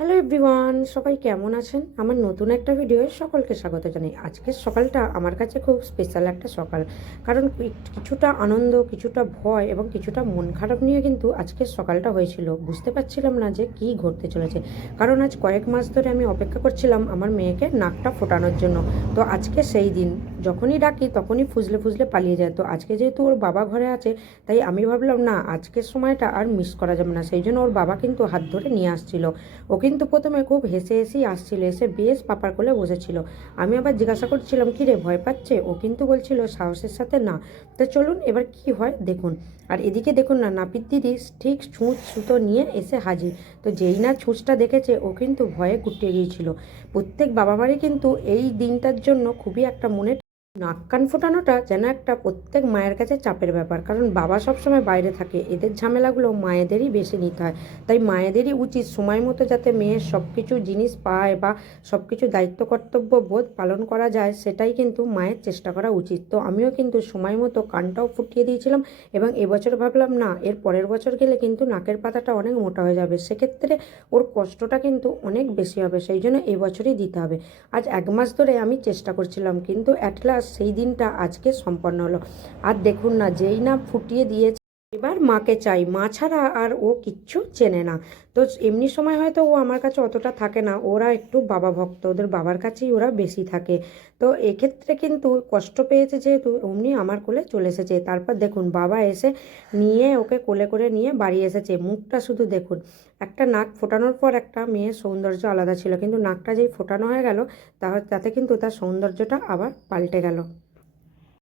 Hello everyone, সবাই কেমন আছেন? আমার নতুন একটা ভিডিওয়ে সকলকে স্বাগত জানাই। আজকের সকালটা আমার কাছে খুব স্পেশাল একটা সকাল, কারণ কিছুটা আনন্দ, কিছুটা ভয় এবং কিছুটা মন খারাপ নিয়ে কিন্তু আজকের সকালটা হয়েছিল। বুঝতে পারছিলাম না যে কী ঘটতে চলেছে, কারণ আজ কয়েক মাস ধরে আমি অপেক্ষা করছিলাম আমার মেয়েকে নাকটা ফোটানোর জন্য। তো আজকে সেই দিন, যখনই ডাকি তখনই ফুজলে ফুজলে পালিয়ে যায়। তো আজকে যেহেতু ওর বাবা ঘরে আছে, তাই আমি ভাবলাম না, আজকের সময়টা আর মিস করা যাবে না। সেই জন্য ওর বাবা কিন্তু হাত ধরে নিয়ে আসছিল। ও কিন্তু প্রথমে খুব হেসে হেসেই আসছিল, এসে বেশ পাপার কোলে বসেছিল। আমি আবার জিজ্ঞাসা করছিলাম, কী রে, ভয় পাচ্ছে? ও কিন্তু বলছিল সাহসের সাথে না। তো চলুন এবার কি হয় দেখুন। আর এদিকে দেখুন না, নাপিত দিদি ঠিক ছুঁচ সুতো নিয়ে এসে হাজির। তো যেই না ছুঁচটা দেখেছে, ও কিন্তু ভয়ে গুটিয়ে গিয়েছিল। প্রত্যেক বাবা মারই কিন্তু এই দিনটার জন্য খুবই একটা মনে, নাক কান ফোটানোটা যেন একটা প্রত্যেক মায়ের কাছে চাপের ব্যাপার, কারণ বাবা সবসময় বাইরে থাকে, এদের ঝামেলাগুলো মায়েদেরই বেশি নিতে হয়। তাই মায়েদেরই উচিত সময় মতো যাতে মেয়ের সব কিছু জিনিস পায় বা সব কিছু দায়িত্ব কর্তব্য বোধ পালন করা যায়, সেটাই কিন্তু মায়ের চেষ্টা করা উচিত। তো আমিও কিন্তু সময় মতো কানটাও ফুটিয়ে দিয়েছিলাম, এবং এবছর ভাবলাম না, এর পরের বছর গেলে কিন্তু নাকের পাতাটা অনেক মোটা হয়ে যাবে, সেক্ষেত্রে ওর কষ্টটা কিন্তু অনেক বেশি হবে, সেই জন্য এবছরই দিতে হবে। আজ 1 মাস ধরে আমি চেষ্টা করছিলাম, কিন্তু অ্যাট লাস্ট সেই দিনটা আজকে সম্পন্ন হলো। আর দেখুন না, যেই না ফুটিয়ে দিয়েছে, এবার মাকে চাই, মা ছাড়া আর ও কিচ্ছু চেনে না। তো এমনি সময় হয়তো ও আমার কাছে অতটা থাকে না, ওরা একটু বাবা ভক্ত, ওদের বাবার কাছেই ওরা বেশি থাকে। তো এক্ষেত্রে কিন্তু কষ্ট পেয়েছে যেহেতু, অমনি আমার কোলে চলে এসেছে। তারপর দেখুন, বাবা এসে নিয়ে ওকে কোলে করে নিয়ে বাড়ি এসেছে। মুখটা শুধু দেখুন, একটা নাক ফোটানোর পর একটা মেয়ের সৌন্দর্য আলাদা ছিল, কিন্তু নাকটা যেই ফোটানো হয়ে গেল, তাতে কিন্তু তার সৌন্দর্যটা আবার পাল্টে গেল।